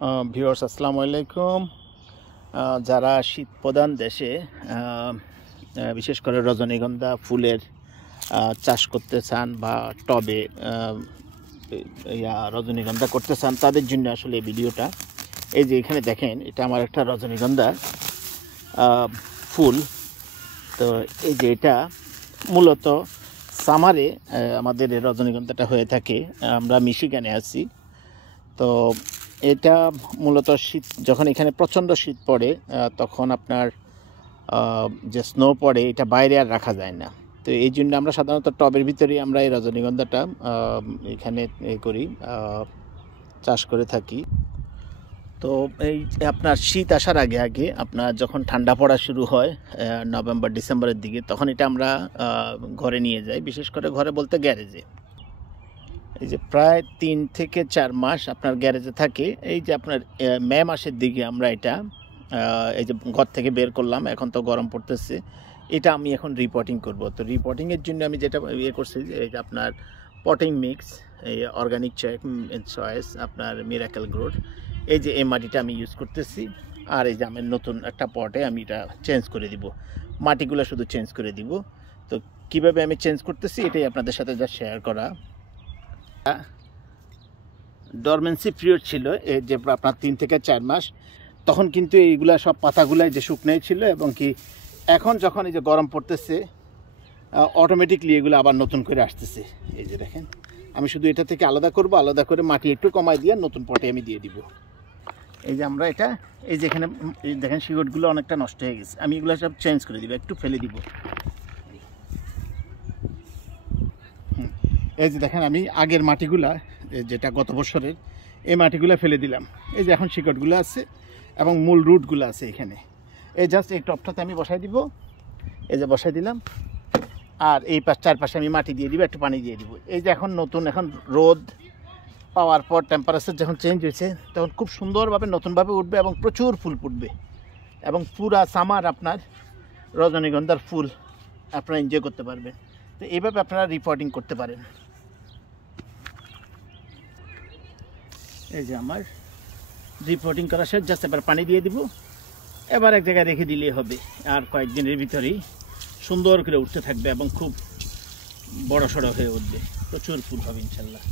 Viewers আসসালামু আলাইকুম। যারা শীত প্রধান দেশে বিশেষ করে রজনীগন্ধা ফুলের চাষ করতে চান বা টবে রজনীগন্ধা করতে চান, তাদের জন্য আসলে এই ভিডিওটা। এই যে এখানে দেখেন, এটা আমার একটা রজনীগন্ধা ফুল। তো এই যে এটা মূলত সামারে আমাদের রজনীগন্ধাটা হয়ে থাকে। আমরা মিশিগানে আছি, তো এটা মূলত শীত, যখন এখানে প্রচণ্ড শীত পড়ে তখন আপনার যে স্নো পড়ে, এটা বাইরে আর রাখা যায় না। তো এই জন্য আমরা সাধারণত টবের ভিতরেই আমরা এই রজনীগন্ধাটা এখানে করি, চাষ করে থাকি। তো এই আপনার শীত আসার আগে আগে আপনার যখন ঠান্ডা পড়া শুরু হয় নভেম্বর ডিসেম্বরের দিকে, তখন এটা আমরা ঘরে নিয়ে যাই, বিশেষ করে ঘরে বলতে গ্যারেজে। এই যে প্রায় 3 থেকে 4 মাস আপনার গ্যারেজে থাকে। এই যে আপনার মে মাসের দিকে আমরা এটা এই যে ঘর থেকে বের করলাম, এখন তো গরম পড়তেছে, এটা আমি এখন রিপোর্টিং করব। তো রিপোর্টিংয়ের জন্য আমি যেটা করছি, এই যে আপনার পটিং মিক্স, এই অর্গানিক চয়েস, আপনার মিরাকেল গ্রোথ, এই যে এই মাটিটা আমি ইউজ করতেছি। আর এই যে আমি নতুন একটা পটে আমি এটা চেঞ্জ করে দিব, মাটিগুলো শুধু চেঞ্জ করে দিব। তো কিভাবে আমি চেঞ্জ করতেছি এটাই আপনাদের সাথে যা শেয়ার করা। ডরমেন্সি পিরিয়ড ছিল এই যে আপনার 3 থেকে 4 মাস, তখন কিন্তু এইগুলা সব পাতাগুলাই যে শুকনোই ছিল, এবং কি এখন যখন এই যে গরম পড়তেছে অটোমেটিকলি এগুলো আবার নতুন করে আসতেছে। এই যে দেখেন, আমি শুধু এটা থেকে আলাদা করব, আলাদা করে মাটি একটু কমাই দিয়ে নতুন পটে আমি দিয়ে দিব। এই যে আমরা এটা, এই যে এখানে দেখেন শিকড়গুলো অনেকটা নষ্ট হয়ে গেছে, আমি এগুলো সব চেঞ্জ করে দিব, একটু ফেলে দিব। এই যে দেখেন, আমি আগের মাটিগুলা, যেটা গত বছরের, এই মাটিগুলো ফেলে দিলাম। এই যে এখন শিকড়গুলো আছে এবং মূল রুটগুলো আছে এখানে। এই জাস্ট এই টপটাতে আমি বসাই দিব, এই যে বসাই দিলাম। আর এই চারপাশে আমি মাটি দিয়ে দিব, একটু পানি দিয়ে দিব। এই যে এখন নতুন, এখন রোদ পাওয়ার পর টেম্পারেচার যখন চেঞ্জ হয়েছে, তখন খুব সুন্দরভাবে নতুনভাবে উঠবে এবং প্রচুর ফুল ফুটবে, এবং পুরা সামার আপনার রজনীগন্ধার ফুল আপনারা এনজয় করতে পারবেন। তো এইভাবে আপনারা রিপোর্টিং করতে পারেন। এই যে আমার রিপোর্টিং করা শেষ, জাস্ট এবার পানি দিয়ে দিব, এবার এক জায়গায় রেখে দিলেই হবে। আর কয়েকদিনের ভিতরেই সুন্দর করে উঠতে থাকবে এবং খুব বড় সড়ো হয়ে উঠবে, প্রচুর ফুল হবে ইনশাল্লাহ।